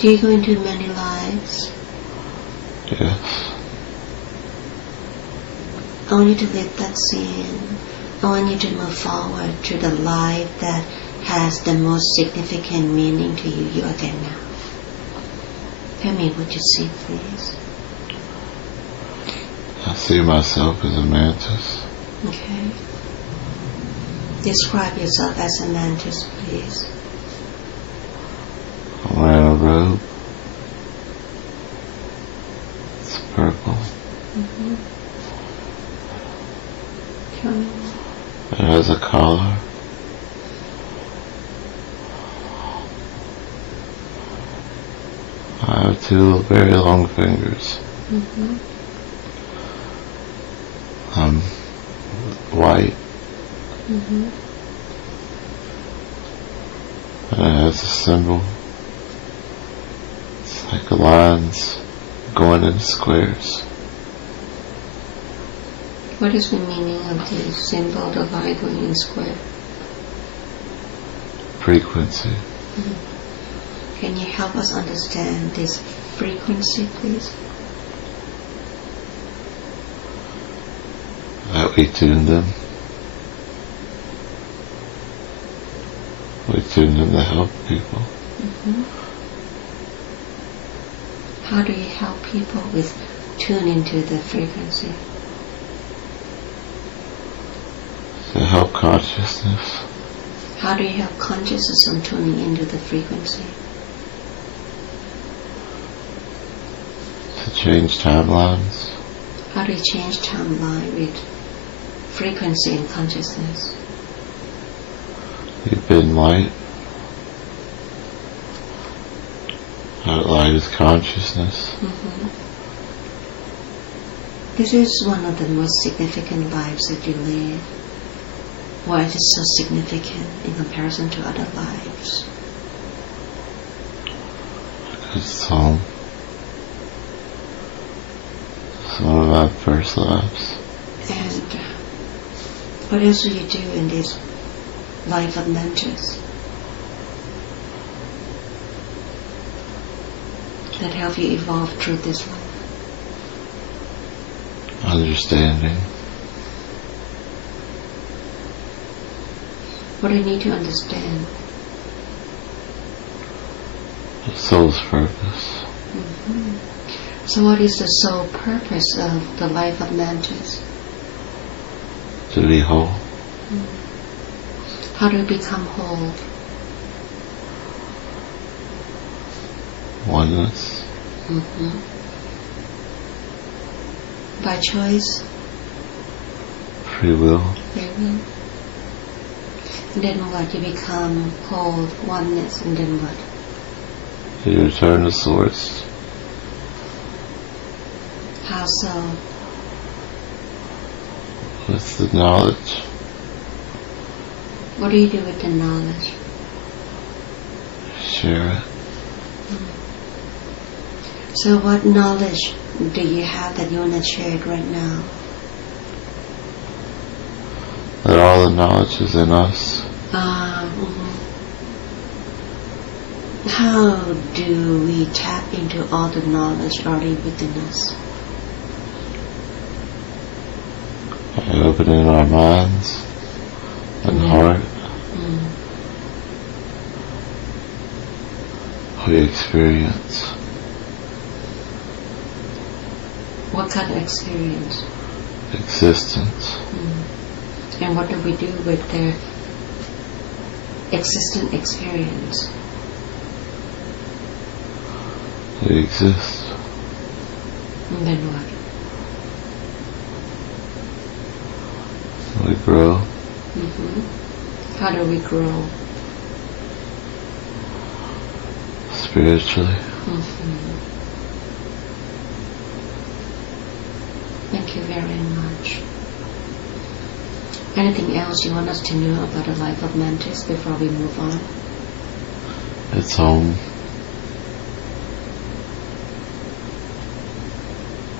Do you go into many lives? Yes. I want you to leave that scene. I want you to move forward to the life that has the most significant meaning to you. You are there now. Tell me what you see, please. I see myself as a mantis. Okay. Describe yourself as a mantis, please. I'm wearing a robe. It's purple. Mm-hmm. Tell me. It has a collar. I have two very long fingers. Mm-hmm. I'm white. Mm-hmm. And it has a symbol. It's like lines going in squares. What is the meaning of the symbol, the line going in square? Frequency. Mm-hmm. Can you help us understand this frequency, please? That we tune them. We tune them to help people. Mm-hmm. How do you help people with tuning to the frequency? To help consciousness. How do you help consciousness on tuning into the frequency? To change timelines. How do you change timeline with frequency and consciousness? You've been light. That light is consciousness. Mm-hmm. This is one of the most significant lives that you live. Why is it so significant in comparison to other lives? Because it's home. It's one of my first lives. And what else do you do in this life of Mantis that help you evolve through this life? Understanding. What do you need to understand? The soul's purpose. Mm-hmm. So what is the sole purpose of the life of Mantis? To be whole. Mm-hmm. How do you become whole? Oneness. Mm-hmm. By choice? Free will. Free will. And then what? You become whole, oneness, and then what? You return to source. How so? With the knowledge. What do you do with the knowledge? Share it. So what knowledge do you have that you want to share right now? That all the knowledge is in us. Mm-hmm. How do we tap into all the knowledge already within us? By opening our minds and heart. Mm. We experience. What kind of experience? Existence. And what do we do with the existent experience? We exist. And then what? We grow. Mm-hmm. How do we grow? Spiritually. Mm-hmm. Thank you very much. Anything else you want us to know about the life of Mantis before we move on? It's home.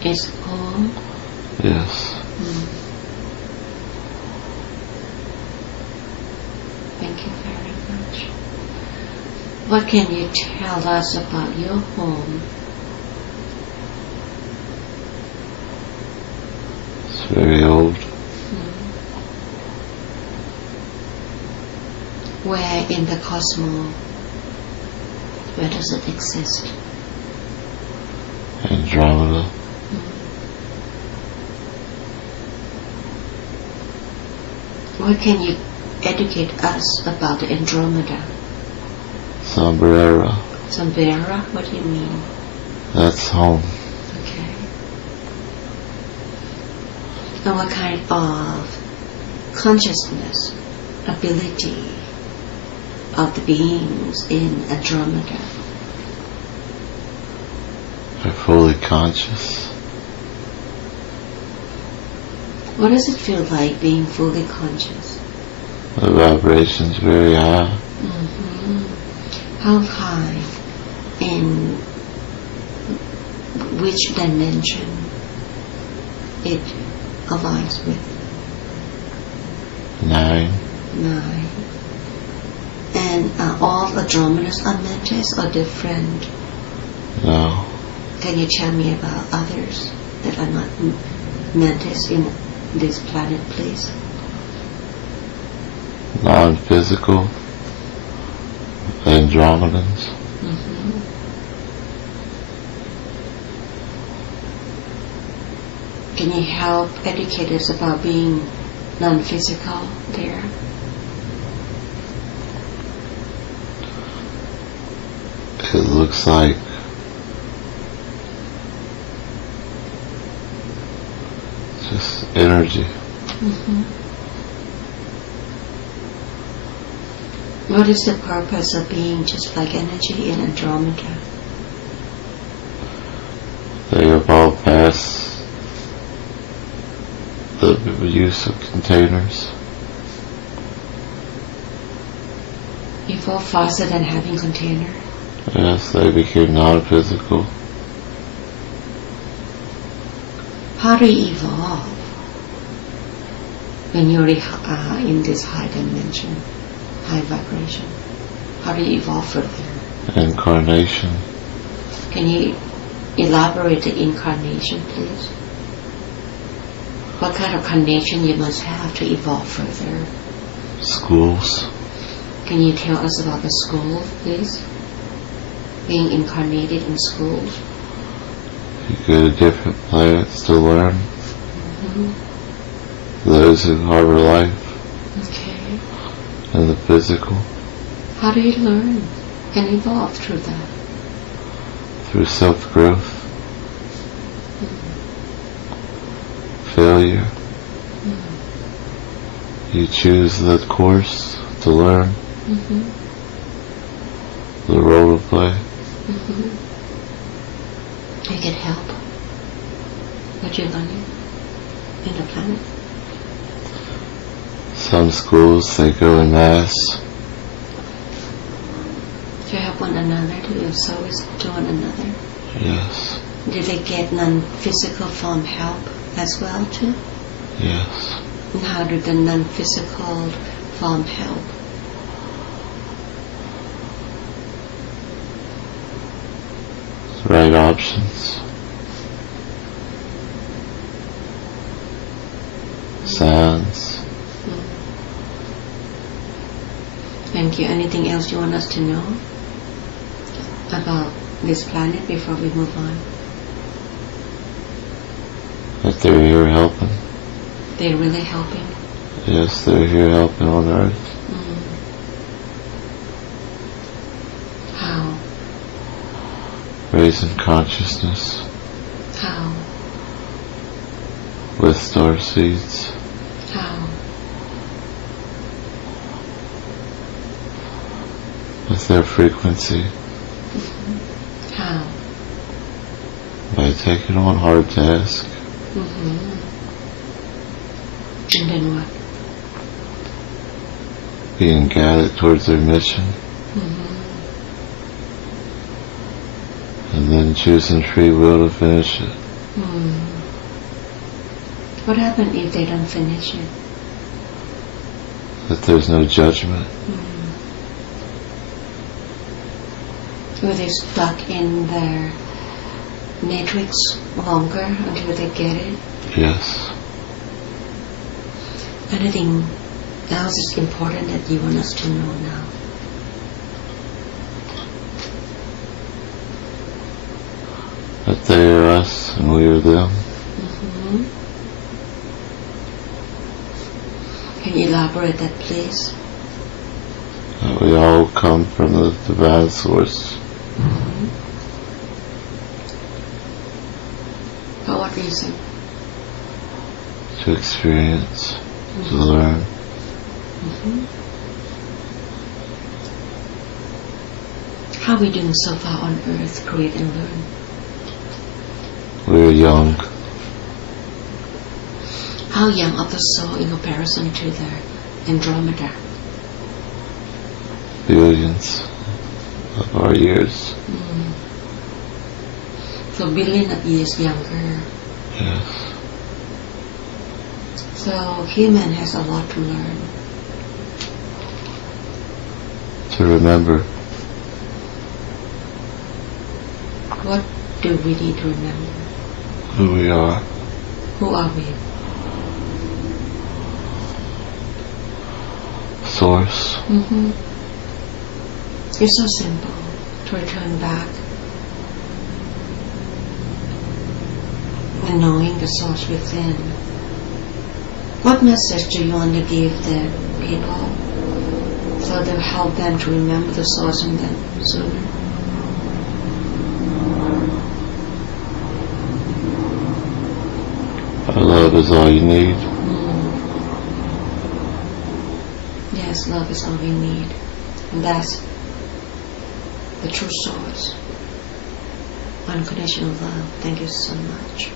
It's home? Yes. Thank you very much. What can you tell us about your home? It's very old. Where in the cosmos? Where does it exist? Andromeda. What can you educate us about the Andromeda? Sombrero. Sombrero? What do you mean? That's home. Okay. And what kind of consciousness, ability of the beings in Andromeda? They're fully conscious. What does it feel like being fully conscious? The vibration's very high. How high? In which dimension it aligns with? 9. 9. And all Andromedas are Mantis or different? No. Can you tell me about others that are not Mantis in this planet, please? Non-physical. Andromedans. Can you help educate us about being non-physical there? It looks like just energy. What is the purpose of being just like energy in Andromeda? They evolved past the use of containers. Evolve faster than having container? Yes, they became non-physical. How do you evolve when you're in this high dimension, high vibration? How do you evolve further? Incarnation. Can you elaborate the incarnation, please? What kind of carnation you must have to evolve further? Schools. Can you tell us about the school, please? Being incarnated in schools? You go to different planets to learn. Those who harbor life. Okay. And the physical. How do you learn and evolve through that? Through self-growth. Failure. You choose the course to learn. The role to play. You get help. What you're learning in the planet. Some schools, they go en masse. To help one another, to give service to one another. Yes. Do they get non-physical form help as well too? Yes. And how do the non-physical form help? Right options. Sounds. Thank you. Anything else you want us to know about this planet before we move on? That they're here helping. They're really helping? Yes, they're here helping on Earth. How? Raising consciousness. How? With star seeds. How? With their frequency. How? By taking on hard tasks. And then what? Being guided towards their mission. And then choosing free will to finish it. What happens if they don't finish it? That there's no judgment. Will they stuck in their matrix longer until they get it? Yes. Anything else is important that you want us to know now? That they are us and we are them. Mm-hmm. Can you elaborate that, please? That we all come from the divine source. Mm-hmm. For what reason? To experience, Mm-hmm. to learn. Mm-hmm. How are we doing so far on earth, create and learn? We are young. How young of the soul in comparison to the Andromeda? Billions of our years. Mm. So billion of years younger. Yes. So human has a lot to learn. To remember. What do we need to remember? Who we are. Who are we? Source. Mm-hmm. It's so simple to return back and knowing the source within. What message do you want to give the people so to help them to remember the source in them sooner? Our love is all you need. Yes, love is all we need. And that's the true source. Unconditional love. Thank you so much.